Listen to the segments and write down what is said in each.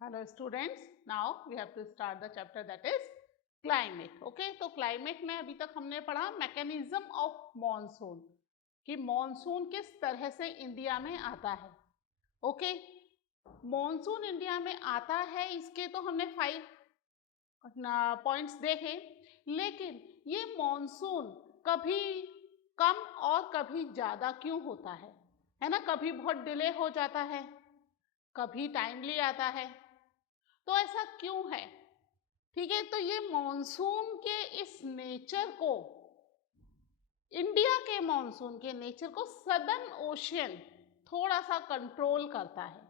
Hello students, now we have to start the chapter that is climate. Okay, तो climate में अभी तक हमने पढ़ा mechanism of monsoon कि monsoon किस तरह से इंडिया में आता है. Okay, monsoon इंडिया में आता है इसके तो हमने 5 पॉइंट्स देखे, लेकिन ये monsoon कभी कम और कभी ज़्यादा क्यों होता है ना. कभी बहुत डिले हो जाता है, कभी टाइमली आता है, तो ऐसा क्यों है. ठीक है, तो ये मॉनसून के इस नेचर को, इंडिया के मॉनसून के नेचर को सदर्न ओशियन थोड़ा सा कंट्रोल करता है.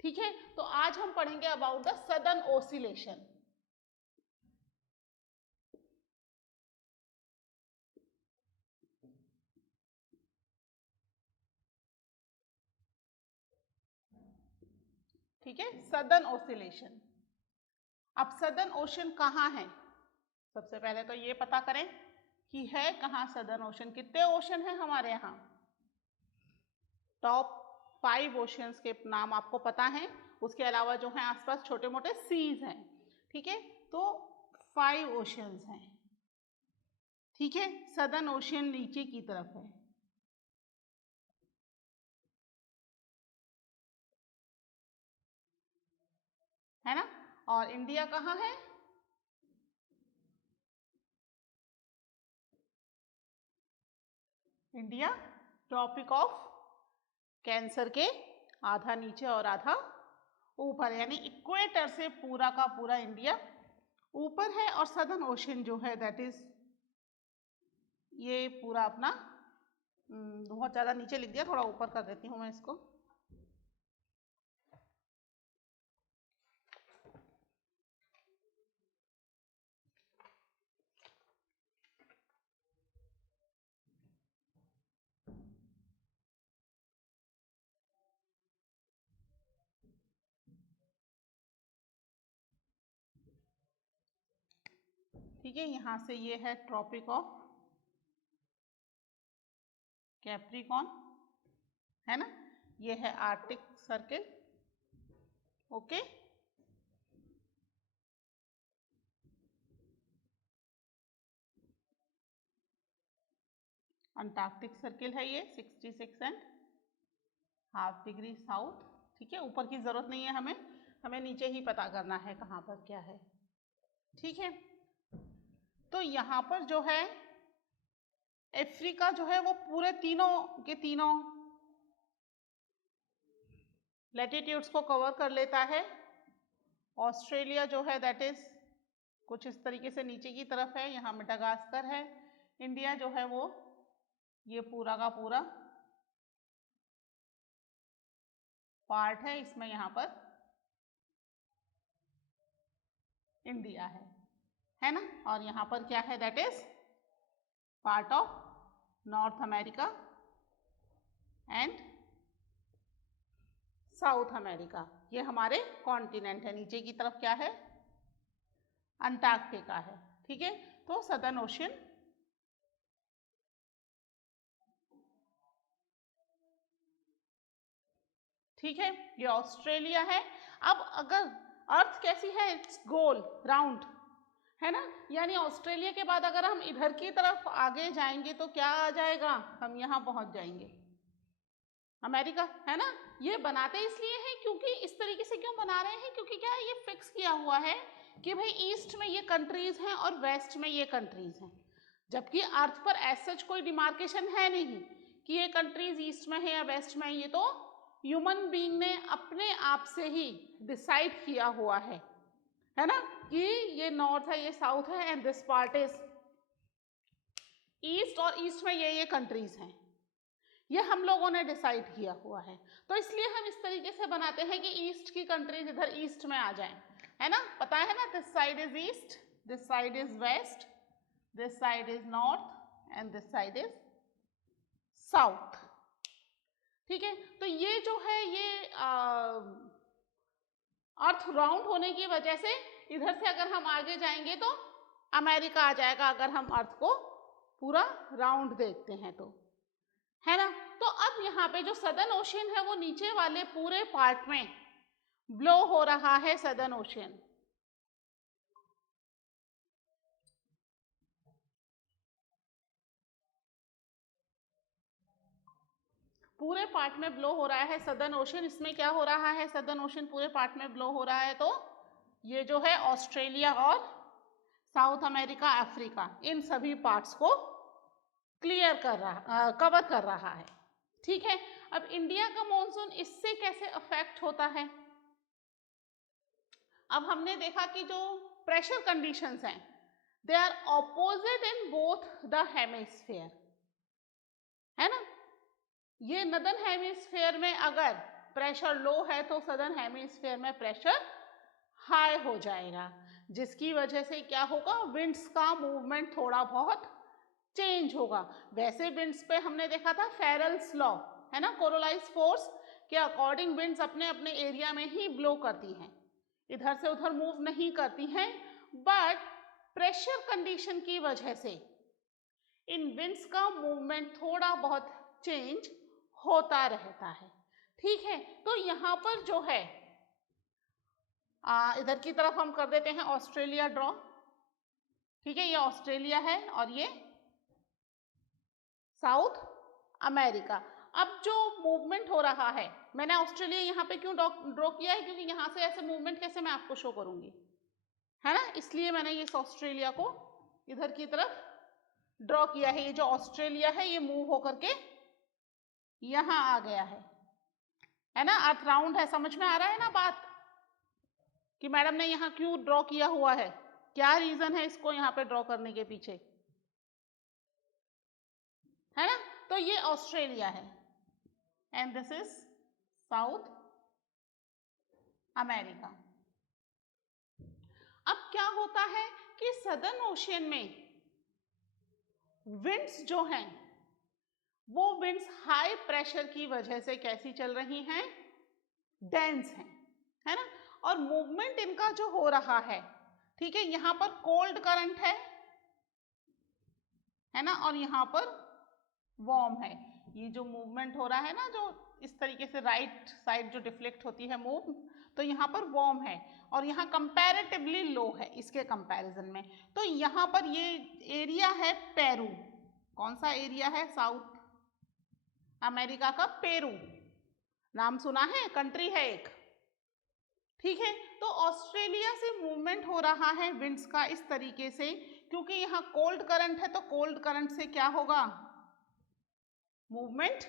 ठीक है, तो आज हम पढ़ेंगे अबाउट द सदर्न ओसिलेशन. ठीक है, सदर्न ओसिलेशन. अब सदर्न ओशन कहाँ है, सबसे पहले तो ये पता करें कि है कहाँ सदर्न ओशन. कितने ओशन है हमारे यहाँ. टॉप 5 ओशियंस के नाम आपको पता है, उसके अलावा जो है आसपास छोटे मोटे सीज हैं. ठीक है, तो 5 ओशियंस हैं. ठीक है, सदर्न ओशियन नीचे की तरफ है ना. और इंडिया कहाँ है, इंडिया ट्रॉपिक ऑफ कैंसर के आधा नीचे और आधा ऊपर, यानी इक्वेटर से पूरा का पूरा इंडिया ऊपर है. और सदर्न ओशन जो है दैट इज ये पूरा अपना बहुत ज़्यादा नीचे लिख दिया, थोड़ा ऊपर कर देती हूँ मैं इसको. ठीक है, यहाँ से ये है ट्रॉपिक ऑफ कैप्रिकॉन, है ना. ये है Arctic circle. Okay, Antarctic circle है ये 66.5 डिग्री साउथ. ठीक है, ऊपर की जरूरत नहीं है हमें, हमें नीचे ही पता करना है कहाँ पर क्या है. ठीक है, तो यहाँ पर जो है अफ्रीका जो है वो पूरे तीनों के तीनों लैटिट्यूड्स को कवर कर लेता है. ऑस्ट्रेलिया जो है दैट इज कुछ इस तरीके से नीचे की तरफ है, यहाँ मेडागास्कर है. इंडिया जो है वो ये पूरा का पूरा पार्ट है, इसमें यहाँ पर इंडिया है ना. और यहाँ पर क्या है that is part of north America and south America. ये हमारे कॉन्टिनेंट है. नीचे की तरफ क्या है, अंटार्कटिका है. ठीक है, तो सदर्न ओशियन. ठीक है, ये ऑस्ट्रेलिया है. अब अगर अर्थ कैसी है, इट्स गोल राउंड, है ना. यानी ऑस्ट्रेलिया के बाद अगर हम इधर की तरफ आगे जाएंगे तो क्या आ जाएगा, हम यहाँ पहुंच जाएंगे अमेरिका, है ना. ये बनाते इसलिए हैं क्योंकि इस तरीके से क्यों बना रहे हैं, क्योंकि क्या ये फिक्स किया हुआ है कि भाई ईस्ट में ये कंट्रीज हैं और वेस्ट में ये कंट्रीज हैं. जबकि अर्थ पर ऐसा कोई डिमार्केशन है नहीं कि ये कंट्रीज ईस्ट में है या वेस्ट में है. ये तो ह्यूमन बीइंग ने अपने आप से ही डिसाइड किया हुआ है ना, कि ये नॉर्थ है, ये साउथ है and this part is east, और ईस्ट में ये कंट्रीज हैं. ये हम लोगों ने डिसाइड किया हुआ है. तो इसलिए हम इस तरीके से बनाते हैं कि ईस्ट की कंट्रीज इधर ईस्ट में आ जाएं, है ना. पता है ना, this side is east, this side is west, this side is north and this side is south. ठीक है, तो ये जो है ये अर्थ राउंड होने की वजह से इधर से अगर हम आगे जाएंगे तो अमेरिका आ जाएगा, अगर हम अर्थ को पूरा राउंड देखते हैं तो, है ना. तो अब यहाँ पे जो सदर्न ओशियन है वो नीचे वाले पूरे पार्ट में ब्लो हो रहा है सदर्न ओशियन? पूरे पार्ट में ब्लो हो रहा है सदर्न ओशियन। इसमें क्या हो रहा है? सदर्न ओशियन पूरे पार्ट में ब्लो हो रहा है, तो ये जो है ऑस्ट्रेलिया और साउथ अमेरिका, अफ्रीका, इन सभी पार्ट्स को क्लियर कर रहा, कवर कर रहा है। ठीक है, अब इंडिया का मॉनसून इससे कैसे अफेक्ट होता है? अब हमने देखा कि जो प्रेशर कंडीशंस हैं, they are opposite in both the hemisphere, है ना। ये नदर्न हेमिस्फीयर में अगर प्रेशर लो है तो सदर्न हेमिस्फीयर में प्रेशर हाई हो जाएगा, जिसकी वजह से क्या होगा? विंड्स का मूवमेंट थोड़ा बहुत चेंज होगा। वैसे विंड्स पे हमने देखा था फेरल्स लॉ, है ना, कोरोलाइज फोर्स के अकॉर्डिंग विंड्स अपने अपने एरिया में ही ब्लो करती हैं, इधर से उधर मूव नहीं करती हैं। बट प्रेशर कंडीशन की वजह से इन विंड्स का मूवमेंट थोड़ा बहुत चेंज होता रहता है। ठीक है, तो यहाँ पर जो है इधर की तरफ हम कर देते हैं ऑस्ट्रेलिया ड्रॉ। ठीक है, ये ऑस्ट्रेलिया है और ये साउथ अमेरिका। अब जो मूवमेंट हो रहा है, मैंने ऑस्ट्रेलिया यहाँ पे क्यों ड्रॉ किया है? क्योंकि यहाँ से ऐसे मूवमेंट कैसे मैं आपको शो करूंगी, है ना, इसलिए मैंने इस ऑस्ट्रेलिया को इधर की तरफ ड्रॉ किया है। ये जो ऑस्ट्रेलिया है ये मूव होकर के यहाँ आ गया है ना। अर्थ राउंड है, समझ में आ रहा है ना बात कि मैडम ने यहाँ क्यों ड्रॉ किया हुआ है, क्या रीजन है इसको यहाँ पे ड्रॉ करने के पीछे, है ना। तो ये ऑस्ट्रेलिया है and this is south America. अब क्या होता है कि सदर्न ओशियन में विंड्स जो हैं वो विंड्स हाई प्रेशर की वजह से कैसी चल रही हैं? डेंस हैं, है ना। और मूवमेंट इनका जो हो रहा है, ठीक है, यहाँ पर कोल्ड करंट है ना, और यहाँ पर वार्म है। ये जो मूवमेंट हो रहा है ना, जो इस तरीके से राइट साइड जो डिफ्लेक्ट होती है मूव, तो यहाँ पर वार्म है और यहाँ कंपैरेटिवली लो है इसके कंपैरिजन में। तो यहाँ पर ये एरिया है पेरू। कौन सा एरिया है? साउथ अमेरिका का पेरू, नाम सुना है, कंट्री है एक। ठीक है, तो ऑस्ट्रेलिया से मूवमेंट हो रहा है विंड्स का इस तरीके से, क्योंकि यहाँ कोल्ड करंट है, तो कोल्ड करंट से क्या होगा? मूवमेंट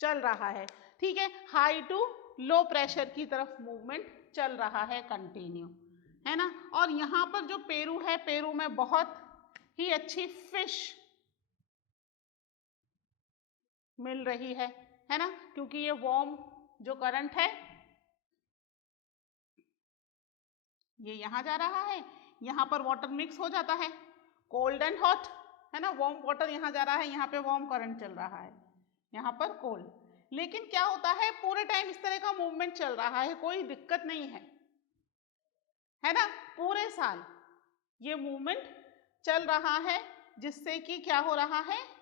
चल रहा है। ठीक है, हाई टू लो प्रेशर की तरफ मूवमेंट चल रहा है कंटिन्यू, है ना। और यहाँ पर जो पेरू है, पेरू में बहुत ही अच्छी फिश मिल रही है ना, क्योंकि ये वार्म जो करंट है ये यहाँ जा रहा है, यहाँ पर वाटर मिक्स हो जाता है, कोल्ड एंड हॉट, है ना। वार्म वाटर यहाँ जा रहा है, यहाँ पे वार्म करंट चल रहा है, यहाँ पर कोल्ड। लेकिन क्या होता है, पूरे टाइम इस तरह का मूवमेंट चल रहा है, कोई दिक्कत नहीं है ना, पूरे साल ये मूवमेंट चल रहा है, जिससे कि क्या हो रहा है,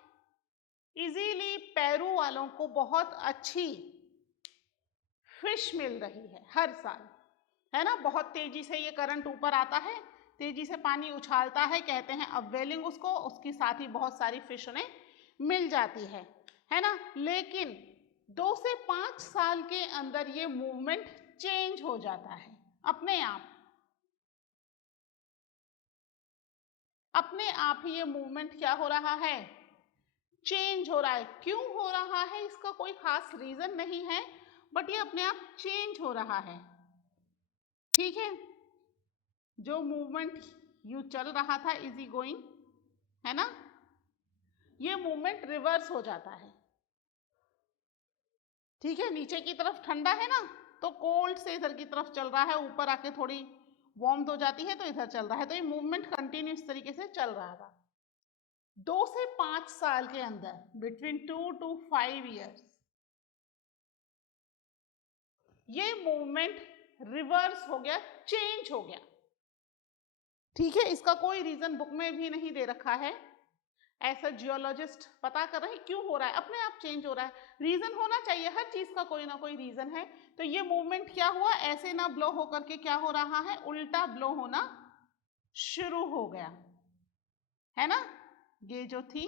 इजीली पेरू वालों को बहुत अच्छी फिश मिल रही है हर साल, है ना। बहुत तेजी से ये करंट ऊपर आता है, तेजी से पानी उछालता है, कहते हैं अपवेलिंग उसको, उसके साथ ही बहुत सारी फिश उन्हें मिल जाती है ना। लेकिन 2 से 5 साल के अंदर ये मूवमेंट चेंज हो जाता है अपने आप ही ये मूवमेंट क्या हो रहा है, चेंज हो रहा है। क्यों हो रहा है इसका कोई खास रीजन नहीं है, बट ये अपने आप चेंज हो रहा है। ठीक है, जो मूवमेंट यू चल रहा था इजी गोइंग, है ना, ये मूवमेंट रिवर्स हो जाता है। ठीक है, नीचे की तरफ ठंडा है ना, तो कोल्ड से इधर की तरफ चल रहा है, ऊपर आके थोड़ी वार्म हो जाती है तो इधर चल रहा है, तो ये मूवमेंट कंटिन्यू इस तरीके से चल रहा था। 2 से 5 साल के अंदर, बिटवीन 2 to 5 years, ये मूवमेंट रिवर्स हो गया, चेंज हो गया। ठीक है, इसका कोई रीजन बुक में भी नहीं दे रखा है, ऐसा जियोलॉजिस्ट पता कर रहे हैं क्यों हो रहा है, अपने आप चेंज हो रहा है, रीजन होना चाहिए, हर चीज का कोई ना कोई रीजन है। तो ये मूवमेंट क्या हुआ, ऐसे ना ब्लो होकर के क्या हो रहा है, उल्टा ब्लो होना शुरू हो गया, है ना। ये जो थी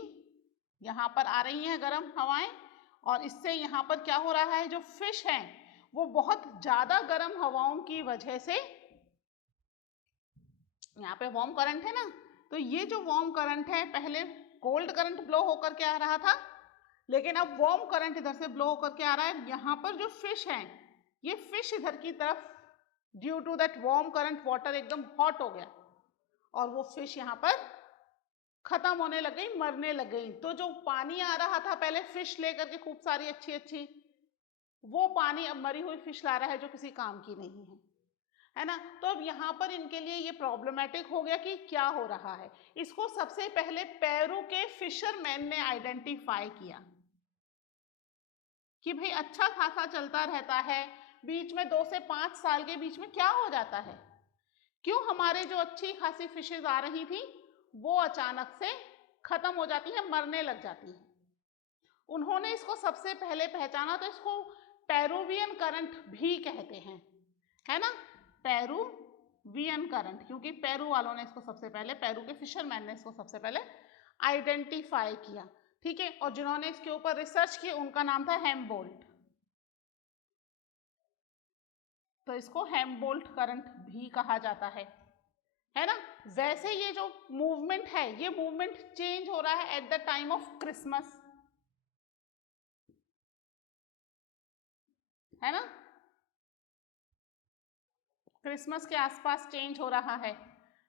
यहाँ पर आ रही हैं गर्म हवाएं, और इससे यहाँ पर क्या हो रहा है, जो फिश हैं वो बहुत ज्यादा गर्म हवाओं की वजह से, यहाँ पे वार्म करंट है ना, तो ये जो वार्म करंट है, पहले कोल्ड करंट ब्लो होकर के आ रहा था, लेकिन अब वार्म करंट इधर से ब्लो होकर के आ रहा है। यहाँ पर जो फिश हैं, ये फिश इधर की तरफ, due to that warm current water एकदम हॉट हो गया, और वो फिश यहाँ पर खत्म होने लग गई, मरने लग गई। तो जो पानी आ रहा था पहले फिश लेकर के खूब सारी अच्छी अच्छी, वो पानी अब मरी हुई फिश ला रहा है जो किसी काम की नहीं है ना। तो अब यहाँ पर इनके लिए ये प्रॉब्लमेटिक हो गया कि क्या हो रहा है। इसको सबसे पहले पेरू के फिशरमैन ने आइडेंटिफाई किया कि भाई अच्छा खासा चलता रहता है, बीच में 2 से 5 साल के बीच में क्या हो जाता है, क्यों हमारे जो अच्छी खासी फिशेज आ रही थी वो अचानक से खत्म हो जाती है, मरने लग जाती है। उन्होंने इसको सबसे पहले पहचाना, तो इसको पेरुवियन करंट भी कहते हैं, है ना, पेरुवियन करंट, क्योंकि पेरू वालों ने इसको सबसे पहले, पेरू के फिशरमैन ने इसको सबसे पहले आइडेंटिफाई किया, ठीक है। और जिन्होंने इसके ऊपर रिसर्च की उनका नाम था हेम्बोल्ट, तो इसको हेम्बोल्ट करंट भी कहा जाता है ना। वैसे ये जो मूवमेंट है, ये मूवमेंट चेंज हो रहा है at the time of Christmas, है ना, क्रिसमस के आसपास चेंज हो रहा है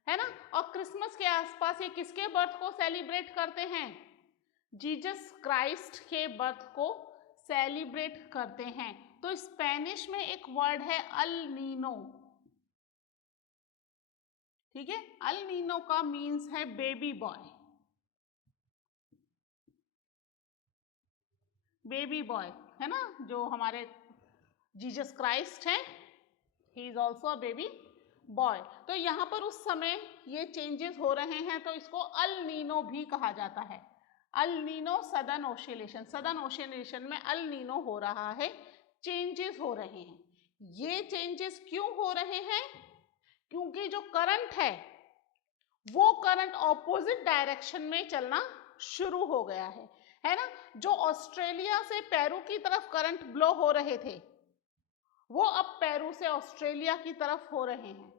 ना। और क्रिसमस के आसपास ये किसके बर्थ को सेलिब्रेट करते हैं, जीसस क्राइस्ट के बर्थ को सेलिब्रेट करते हैं। तो स्पेनिश में एक वर्ड है अल नीनो, ठीक है, अल नीनो का मीन्स है बेबी बॉय, बेबी बॉय, है ना, जो हमारे जीसस क्राइस्ट हैं, he is also a baby boy. तो यहाँ पर उस समय ये चेंजेस हो रहे हैं, तो इसको अल नीनो भी कहा जाता है। अल नीनो सदर्न ओशिलेशन, सदर्न ओशिलेशन में अल नीनो हो रहा है, चेंजेस हो रहे हैं। ये चेंजेस क्यों हो रहे हैं, क्योंकि जो करंट वो करंट ऑपोजिट डायरेक्शन में चलना शुरू हो गया है ना। जो ऑस्ट्रेलिया से पेरू की तरफ करंट ब्लो हो रहे थे, वो अब पेरू से ऑस्ट्रेलिया की तरफ हो रहे हैं,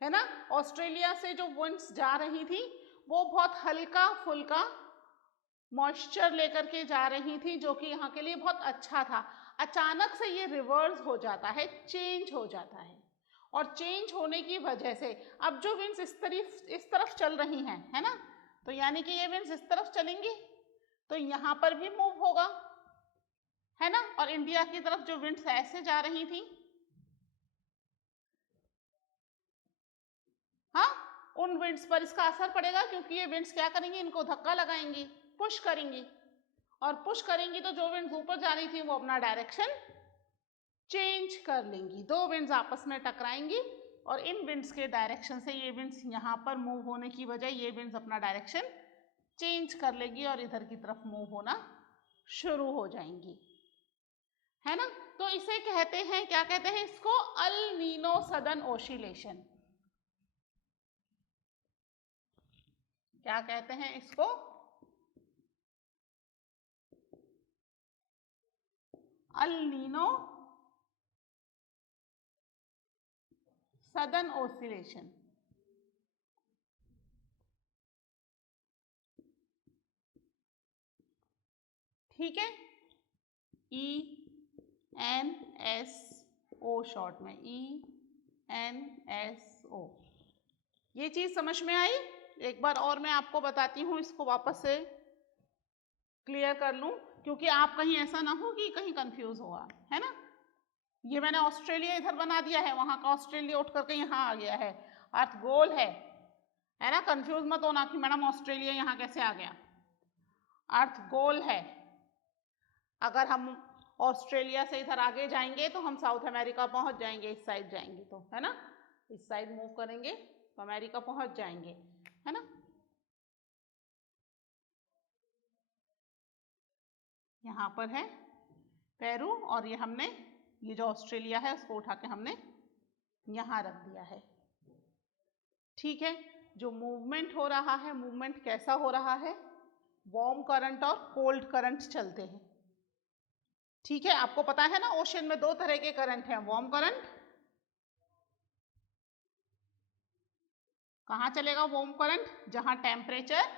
है ना। ऑस्ट्रेलिया से जो विंड्स जा रही थी वो बहुत हल्का फुल्का मॉइस्चर लेकर के जा रही थी, जो कि यहाँ के लिए बहुत अच्छा था। अचानक से ये रिवर्स हो जाता है, चेंज हो जाता है, और चेंज होने की वजह से अब जो विंड्स इस तरफ चल रही हैं, है ना, तो यानी कि ये विंड्स इस तरफ चलेंगी तो यहाँ पर भी मूव होगा, है ना। और इंडिया की तरफ जो विंड्स ऐसे जा रही थी, हाँ, उन विंड्स पर इसका असर पड़ेगा, क्योंकि ये विंड्स क्या करेंगी, इनको धक्का लगाएंगी, पुश करेंगी, और पुश करेंगी तो जो विंड्स ऊपर जा रही थी वो अपना डायरेक्शन चेंज कर लेंगी। दो विंड्स आपस में टकराएंगी, और इन विंड्स के डायरेक्शन से ये विंड्स यहाँ पर मूव होने की बजाय ये विंड्स अपना डायरेक्शन चेंज कर लेंगी और इधर की तरफ मूव होना शुरू हो जाएंगी, है ना। तो इसे कहते हैं, क्या कहते हैं इसको, अल नीनो सदर्न ओशिलेशन। क्या कहते हैं इसको, अल नीनो सदर्न ओसिलेशन। ठीक है, ENSO शॉर्ट में, ENSO। ये चीज समझ में आई। एक बार और मैं आपको बताती हूँ, इसको वापस से क्लियर कर लूं, क्योंकि आप कहीं ऐसा ना हो कि कहीं कंफ्यूज हो आप, है ना। ये मैंने ऑस्ट्रेलिया इधर बना दिया है, वहां का ऑस्ट्रेलिया उठ करके यहाँ आ गया है, अर्थ गोल है ना। कंफ्यूज मत होना कि मैडम ऑस्ट्रेलिया यहाँ कैसे आ गया, अर्थ गोल है। अगर हम ऑस्ट्रेलिया से इधर आगे जाएंगे तो हम साउथ अमेरिका पहुंच जाएंगे, इस साइड जाएंगे तो, है ना, इस साइड मूव करेंगे तो अमेरिका पहुंच जाएंगे, है ना। यहाँ पर है पेरू, और ये हमने ये जो ऑस्ट्रेलिया है उसको उठा के हमने यहाँ रख दिया है। ठीक है, जो मूवमेंट हो रहा है, मूवमेंट कैसा हो रहा है, वार्म करंट और कोल्ड करंट चलते हैं। ठीक है, आपको पता है ना ओशन में दो तरह के करंट हैं, वार्म करंट, कहाँ चलेगा वार्म करंट, जहां टेम्परेचर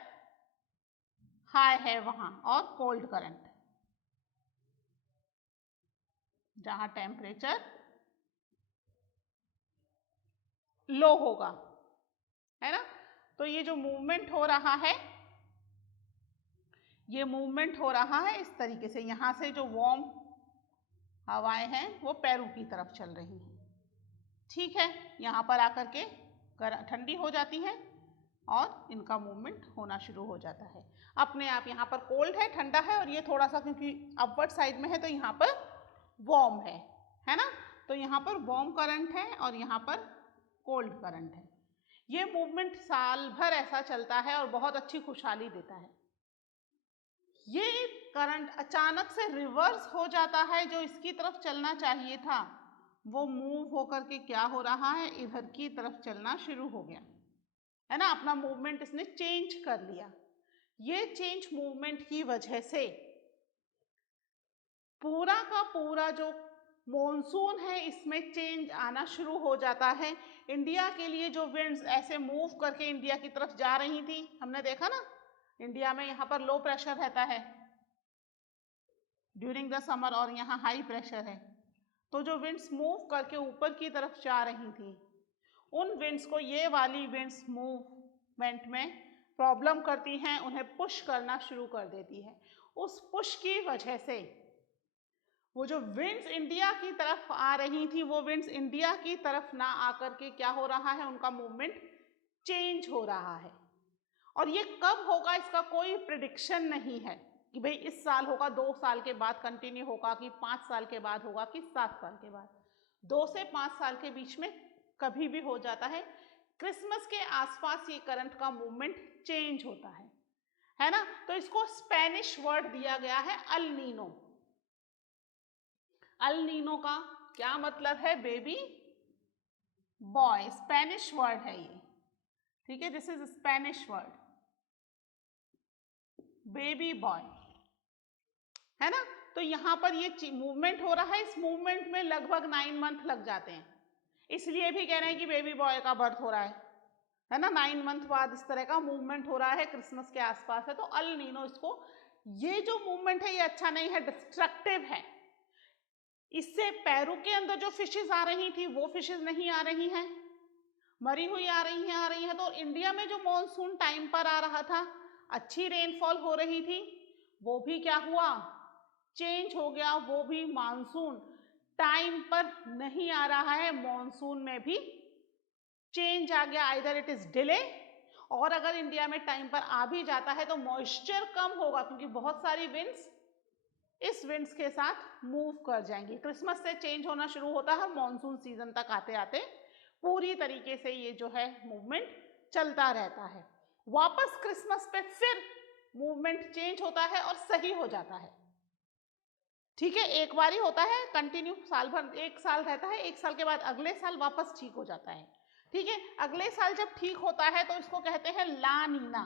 हाई है वहां, और कोल्ड करंट जहां टेम्परेचर लो होगा, है ना। तो ये जो मूवमेंट हो रहा है, ये मूवमेंट हो रहा है इस तरीके से, यहां से जो वार्म हवाएं हैं वो पेरू की तरफ चल रही हैं। ठीक है, यहाँ पर आकर के ठंडी हो जाती हैं और इनका मूवमेंट होना शुरू हो जाता है अपने आप। यहाँ पर कोल्ड है, ठंडा है, और ये थोड़ा सा क्योंकि अपवर्ड साइड में है तो यहाँ पर वार्म है ना। तो यहाँ पर वार्म करंट है और यहाँ पर कोल्ड करंट है। ये मूवमेंट साल भर ऐसा चलता है और बहुत अच्छी खुशहाली देता है। ये करंट अचानक से रिवर्स हो जाता है, जो इसकी तरफ चलना चाहिए था वो मूव होकर के क्या हो रहा है, इधर की तरफ चलना शुरू हो गया, है ना। अपना मूवमेंट इसने चेंज कर लिया। ये चेंज मूवमेंट की वजह से पूरा का पूरा जो मॉनसून है इसमें चेंज आना शुरू हो जाता है। इंडिया के लिए जो विंड्स ऐसे मूव करके इंडिया की तरफ जा रही थी, हमने देखा ना, इंडिया में यहाँ पर लो प्रेशर रहता है ड्यूरिंग द समर और यहाँ हाई प्रेशर है। तो जो विंड्स मूव करके ऊपर की तरफ जा रही थी, उन विंड्स को ये वाली विंड्स मूवमेंट में प्रॉब्लम करती हैं, उन्हें पुश करना शुरू कर देती है। उस पुश की वजह से वो जो विंड्स इंडिया की तरफ आ रही थी, वो विंड्स इंडिया की तरफ ना आकर के क्या हो रहा है, उनका मूवमेंट चेंज हो रहा है। और ये कब होगा इसका कोई प्रिडिक्शन नहीं है कि भाई इस साल होगा, 2 साल के बाद कंटिन्यू होगा, कि 5 साल के बाद होगा, कि 7 साल के बाद। 2 से 5 साल के बीच में कभी भी हो जाता है। क्रिसमस के आसपास ये करंट का मूवमेंट चेंज होता है ना। तो इसको स्पेनिश वर्ड दिया गया है अल नीनो। अल नीनो का क्या मतलब है, बेबी बॉय, स्पेनिश वर्ड है ये। ठीक है, this is Spanish word, baby boy, है ना। तो यहाँ पर ये मूवमेंट हो रहा है, इस मूवमेंट में लगभग 9 मंथ लग जाते हैं, इसलिए भी कह रहे हैं कि बेबी बॉय का बर्थ हो रहा है ना। 9 मंथ बाद इस तरह का मूवमेंट हो रहा है, क्रिसमस के आसपास है। तो अल नीनो इसको, ये जो मूवमेंट है ये अच्छा नहीं है, डिस्ट्रक्टिव है। इससे पेरू के अंदर जो फिशेज आ रही थी वो फिशेज नहीं आ रही हैं, मरी हुई आ रही हैं। तो इंडिया में जो मॉनसून टाइम पर आ रहा था, अच्छी रेनफॉल हो रही थी, वो भी क्या हुआ, चेंज हो गया। वो भी मानसून टाइम पर नहीं आ रहा है, मॉनसून में भी चेंज आ गया, आइदर इट इज डिले, और अगर इंडिया में टाइम पर आ भी जाता है तो मॉइस्चर कम होगा, क्योंकि बहुत सारी विंड्स इस विंड्स के साथ मूव कर जाएंगी। क्रिसमस से चेंज होना शुरू होता है, मॉनसून सीजन तक आते आते पूरी तरीके से ये जो है मूवमेंट चलता रहता है। वापस क्रिसमस पे फिर मूवमेंट चेंज होता है और सही हो जाता है। ठीक है, एक बार ही होता है, कंटिन्यू साल भर, 1 साल रहता है, 1 साल के बाद अगले साल वापस ठीक हो जाता है। ठीक है, अगले साल जब ठीक होता है तो इसको कहते हैं ला नीना।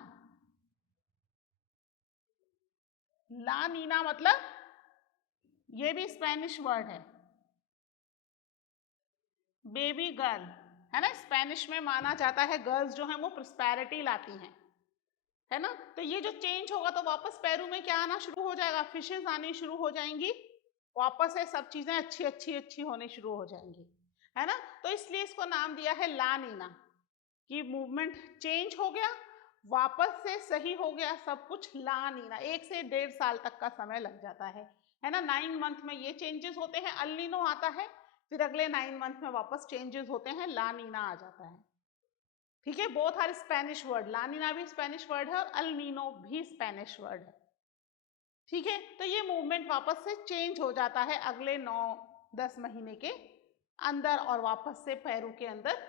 ला नीना मतलब ये भी स्पेनिश वर्ड है, बेबी गर्ल, है ना। स्पेनिश में माना जाता है गर्ल्स जो हैं वो प्रॉस्पेरिटी लाती हैं, है ना। तो ये जो चेंज होगा तो वापस पेरू में क्या आना शुरू हो जाएगा, फिशेज आनी शुरू हो जाएंगी, वापस से सब चीजें अच्छी होने शुरू हो जाएंगी, है ना। तो इसलिए इसको नाम दिया है ला नीना, कि मूवमेंट चेंज हो गया, वापस से सही हो गया सब कुछ। ला नीना 1 से 1.5 साल तक का समय लग जाता है ना। 9 मंथ में ये चेंजेस होते हैं, अल नीनो आता है, फिर अगले 9 मंथ में वापस चेंजेस होते हैं, ला नीना आ जाता है। ठीक है, बोथ आर स्पेनिश वर्ड, ला नीना भी स्पेनिश वर्ड है और अल नीनो भी स्पेनिश वर्ड है। ठीक है, तो ये मूवमेंट वापस से चेंज हो जाता है अगले 9-10 महीने के अंदर, और वापस से पेरू के अंदर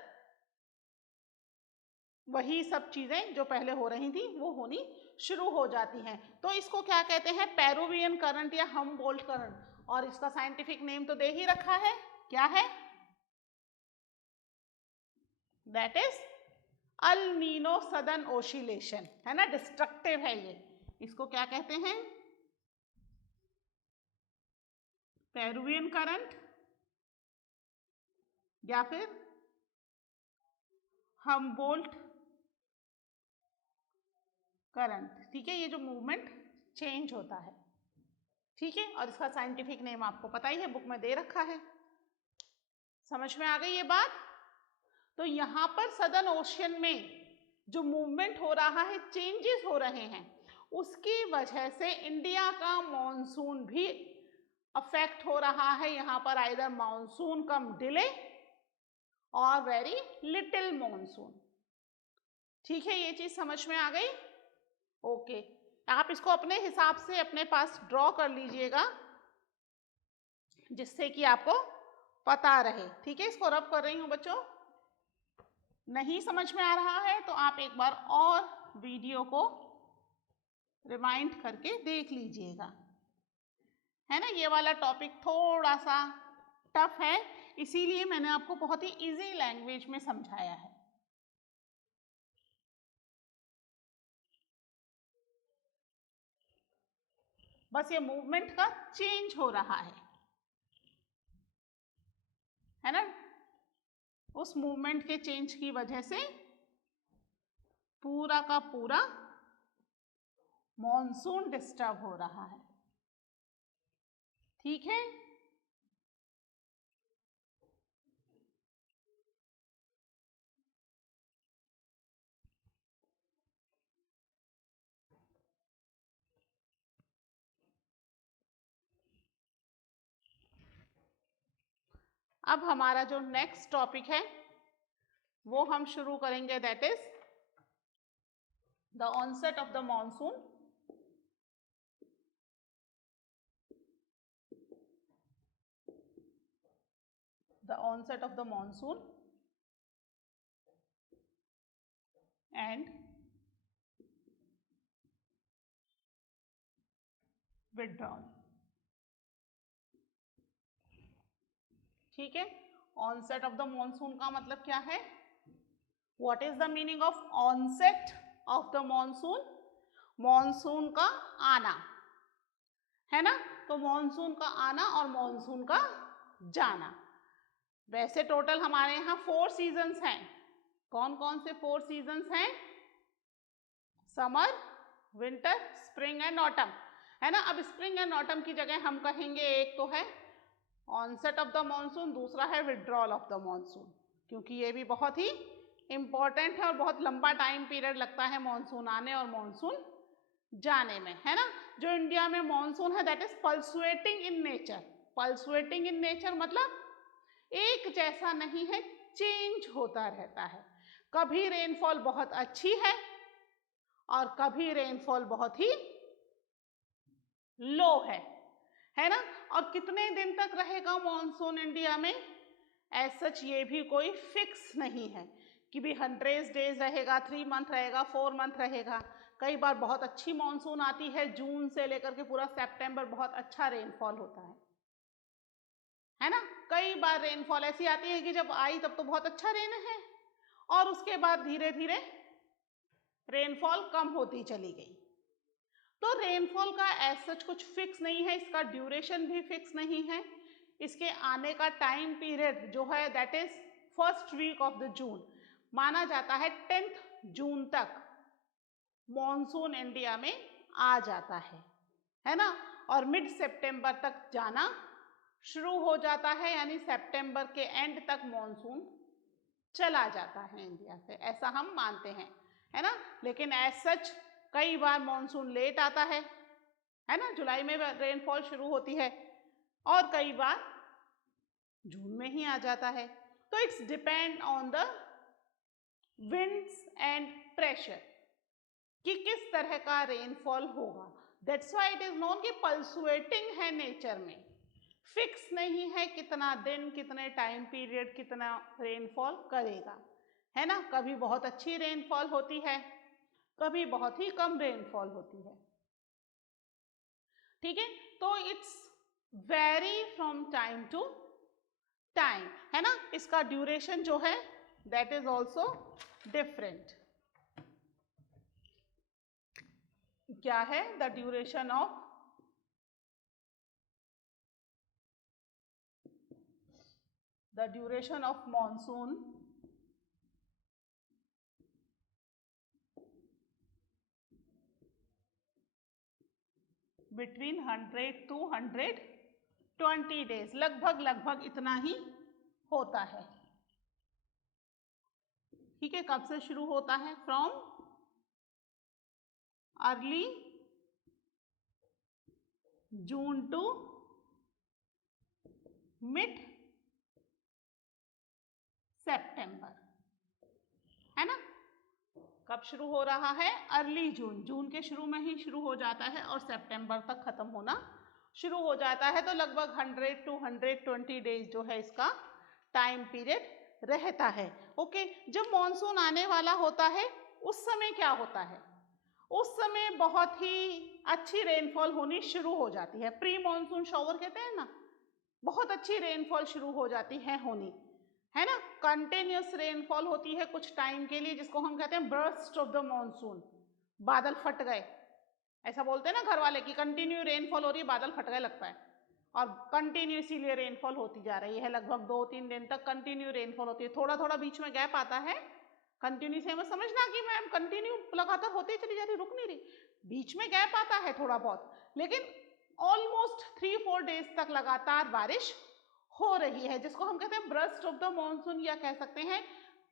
वही सब चीजें जो पहले हो रही थी वो होनी शुरू हो जाती हैं। तो इसको क्या कहते हैं, पेरुवियन करंट या हम्बोल्ट करंट, और इसका साइंटिफिक नेम तो दे ही रखा है, क्या है, that is El Nino southern oscillation, है ना, डिस्ट्रक्टिव है ये। इसको क्या कहते हैं, पेरुवियन करंट या फिर हम्बोल्ट करंट। ठीक है, ये जो मूवमेंट चेंज होता है, ठीक है, और इसका साइंटिफिक नेम आपको पता ही है, बुक में दे रखा है। समझ में आ गई ये बात। तो यहाँ पर सदर्न ओशियन में जो मूवमेंट हो रहा है, चेंजेस हो रहे हैं, उसकी वजह से इंडिया का मॉनसून भी अफेक्ट हो रहा है। यहाँ पर आइदर मॉनसून कम डिले और वेरी लिटिल मॉनसून। ठीक है, ये चीज समझ में आ गई। ओके, आप इसको अपने हिसाब से अपने पास ड्रॉ कर लीजिएगा जिससे कि आपको पता रहे। ठीक है, इसको रब कर रही हूं बच्चों। नहीं समझ में आ रहा है तो आप एक बार और वीडियो को रिमाइंड करके देख लीजिएगा, है ना। ये वाला टॉपिक थोड़ा सा टफ है, इसीलिए मैंने आपको बहुत ही इजी लैंग्वेज में समझाया है। बस ये मूवमेंट का चेंज हो रहा है ना। उस मूवमेंट के चेंज की वजह से पूरा का पूरा मॉनसून डिस्टर्ब हो रहा है। ठीक है, अब हमारा जो नेक्स्ट टॉपिक है वो हम शुरू करेंगे, that is the onset of the monsoon. The onset of the monsoon and withdrawal। ठीक है, ऑनसेट ऑफ द मॉनसून का मतलब क्या है, what is the meaning of onset of the monsoon, monsoon का आना, है ना। तो मॉनसून का आना और मॉनसून का जाना। वैसे टोटल हमारे यहाँ 4 सीजन्स हैं। कौन कौन से 4 सीजन्स हैं, summer, winter, spring and autumn, है ना। अब स्प्रिंग एंड ऑटम की जगह हम कहेंगे, एक तो है ऑनसेट ऑफ द मॉनसून, दूसरा है विड्रॉल ऑफ द मॉनसून, क्योंकि ये भी बहुत ही इंपॉर्टेंट है और बहुत लंबा टाइम पीरियड लगता है मॉनसून आने और मॉनसून जाने में, है ना। जो इंडिया में मॉनसून है that is pulsating in nature. Pulsating in nature मतलब एक जैसा नहीं है, चेंज होता रहता है। कभी रेनफॉल बहुत अच्छी और कभी रेनफॉल बहुत ही लो है ना। और कितने दिन तक रहेगा मॉनसून इंडिया में, एज सच ये भी कोई फिक्स नहीं है कि भी 100 डेज रहेगा, 3 मंथ रहेगा, 4 मंथ रहेगा। कई बार बहुत अच्छी मॉनसून आती है, जून से लेकर के पूरा सितंबर बहुत अच्छा रेनफॉल होता है ना। कई बार रेनफॉल ऐसी आती है कि जब आई तब तो बहुत अच्छा रेन है और उसके बाद धीरे धीरे रेनफॉल कम होती चली गई। तो रेनफॉल का एज सच कुछ फिक्स नहीं है, इसका ड्यूरेशन भी फिक्स नहीं है। इसके आने का टाइम पीरियड जो है that is first week of the June, माना जाता है 10th जून तक मॉनसून इंडिया में आ जाता है ना। और मिड सितंबर तक जाना शुरू हो जाता है, यानी सितंबर के एंड तक मॉनसून चला जाता है इंडिया से, ऐसा हम मानते हैं, है ना। लेकिन एज सच कई बार मॉनसून लेट आता है ना, जुलाई में रेनफॉल शुरू होती है और कई बार जून में ही आ जाता है। तो it's depend on the winds and pressure कि किस तरह का रेनफॉल होगा। That's why it is known कि पल्सुएटिंग है नेचर में, फिक्स नहीं है कितना दिन, कितने टाइम पीरियड, कितना रेनफॉल करेगा, है ना, कभी बहुत अच्छी रेनफॉल होती है, कभी बहुत ही कम रेनफॉल होती है। ठीक है, तो it's very from time to time, है ना। इसका ड्यूरेशन जो है दैट इज ऑल्सो डिफरेंट। क्या है the duration of monsoon between 100 to 120 days, लगभग इतना ही होता है। ठीक है, कब से शुरू होता है? From early June to mid September, है ना। कब शुरू हो रहा है? अर्ली जून, जून के शुरू में ही शुरू हो जाता है और सितंबर तक खत्म होना शुरू हो जाता है। तो लगभग 100 to 120 डेज जो है इसका टाइम पीरियड रहता है। ओके, जब मॉनसून आने वाला होता है उस समय क्या होता है? उस समय बहुत ही अच्छी रेनफॉल होनी शुरू हो जाती है। प्री मॉनसून शॉवर कहते हैं ना, बहुत अच्छी रेनफॉल शुरू हो जाती है होनी, है ना। कंटिन्यूस रेनफॉल होती है कुछ टाइम के लिए, जिसको हम कहते हैं बर्स्ट ऑफ द मॉनसून। बादल फट गए, ऐसा बोलते हैं ना घर वाले कि कंटिन्यू रेनफॉल हो रही है, बादल फट गए लगता है। और कंटिन्यू इसीलिए रेनफॉल होती जा रही है, लगभग 2-3 दिन तक कंटिन्यू रेनफॉल होती है। थोड़ा थोड़ा बीच में गैप आता है, कंटिन्यू से मत समझना कि मैम कंटिन्यू लगातार होती चली जा रही, रुक नहीं रही, बीच में गैप आता है थोड़ा बहुत, लेकिन ऑलमोस्ट 3-4 डेज तक लगातार बारिश हो रही है, जिसको हम कहते हैं बर्स्ट ऑफ द मॉनसून, या कह सकते हैं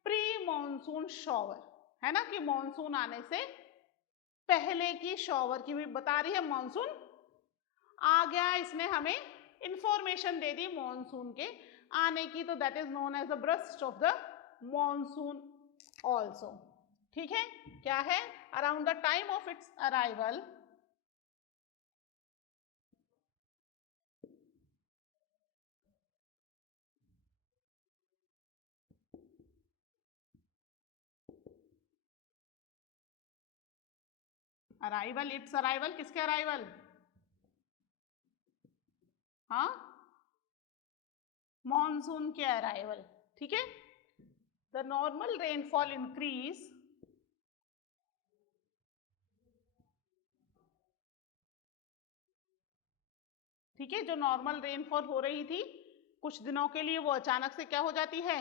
प्री मॉनसून शॉवर, है ना, कि मॉनसून आने से पहले की शॉवर की भी बता रही है। मॉनसून आ गया, इसने हमें इंफॉर्मेशन दे दी मॉनसून के आने की, तो that is known as the burst of the monsoon also. ठीक है, क्या है? Around the time of its arrival, arrival, its arrival, किसके अराइवल? हाँ, मॉनसून के अराइवल। ठीक है, द नॉर्मल रेनफॉल इंक्रीज ठीक है, जो नॉर्मल रेनफॉल हो रही थी कुछ दिनों के लिए, वो अचानक से क्या हो जाती है?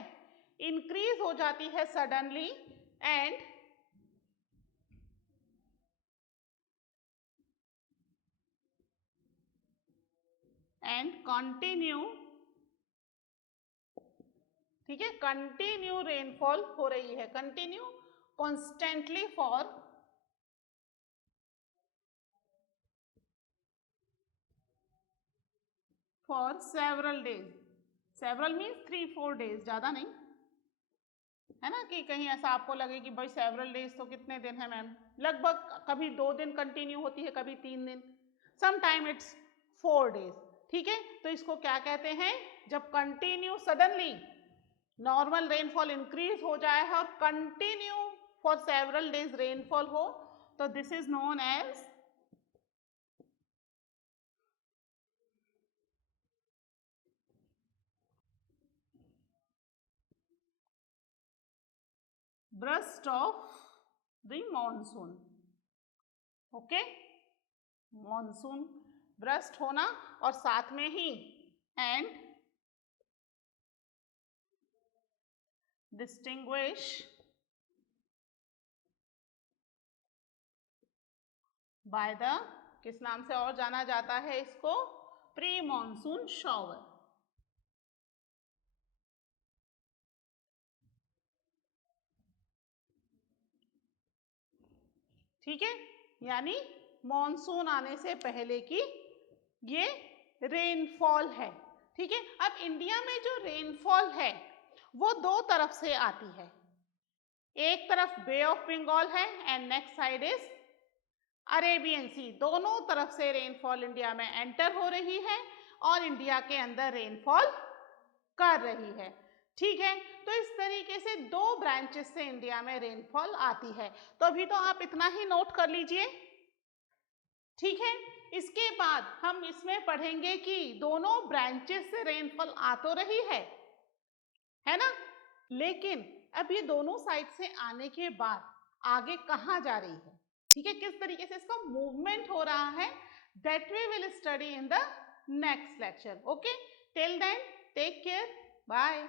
इंक्रीज हो जाती है सडनली, एंड कंटिन्यू। ठीक है, कंटिन्यू रेनफॉल हो रही है, continue constantly for several days. Several means 3-4 days, ज्यादा नहीं, है ना, कि कहीं ऐसा आपको लगे कि भाई सेवरल डेज तो कितने दिन है मैम, लगभग कभी 2 दिन कंटिन्यू होती है, कभी 3 दिन, सम टाइम इट्स 4 डेज। ठीक है, तो इसको क्या कहते हैं? जब continue suddenly normal rainfall increase हो जाए है और continue for several days rainfall हो, तो this is known as burst of the monsoon। Okay, monsoon burst होना और साथ में ही एंड डिस्टिंग्विश बाय द, किस नाम से और जाना जाता है इसको? Pre monsoon shower. ठीक है, यानी मॉनसून आने से पहले की ये रेनफॉल है। ठीक है, अब इंडिया में जो रेनफॉल है वो 2 तरफ से आती है, एक तरफ बे ऑफ बंगाल है and next side is Arabian sea. दोनों तरफ से रेनफॉल इंडिया में एंटर हो रही है और इंडिया के अंदर रेनफॉल कर रही है। ठीक है, तो इस तरीके से 2 ब्रांचेस से इंडिया में रेनफॉल आती है। तो अभी तो आप इतना ही नोट कर लीजिए, ठीक है। इसके बाद हम इसमें पढ़ेंगे कि दोनों ब्रांचेस से रेनफॉल आ तो रही है ना, लेकिन अब ये दोनों साइड से आने के बाद आगे कहाँ जा रही है, ठीक है, किस तरीके से इसका मूवमेंट हो रहा है, that we will study in the next lecture. Okay, till then take care, bye.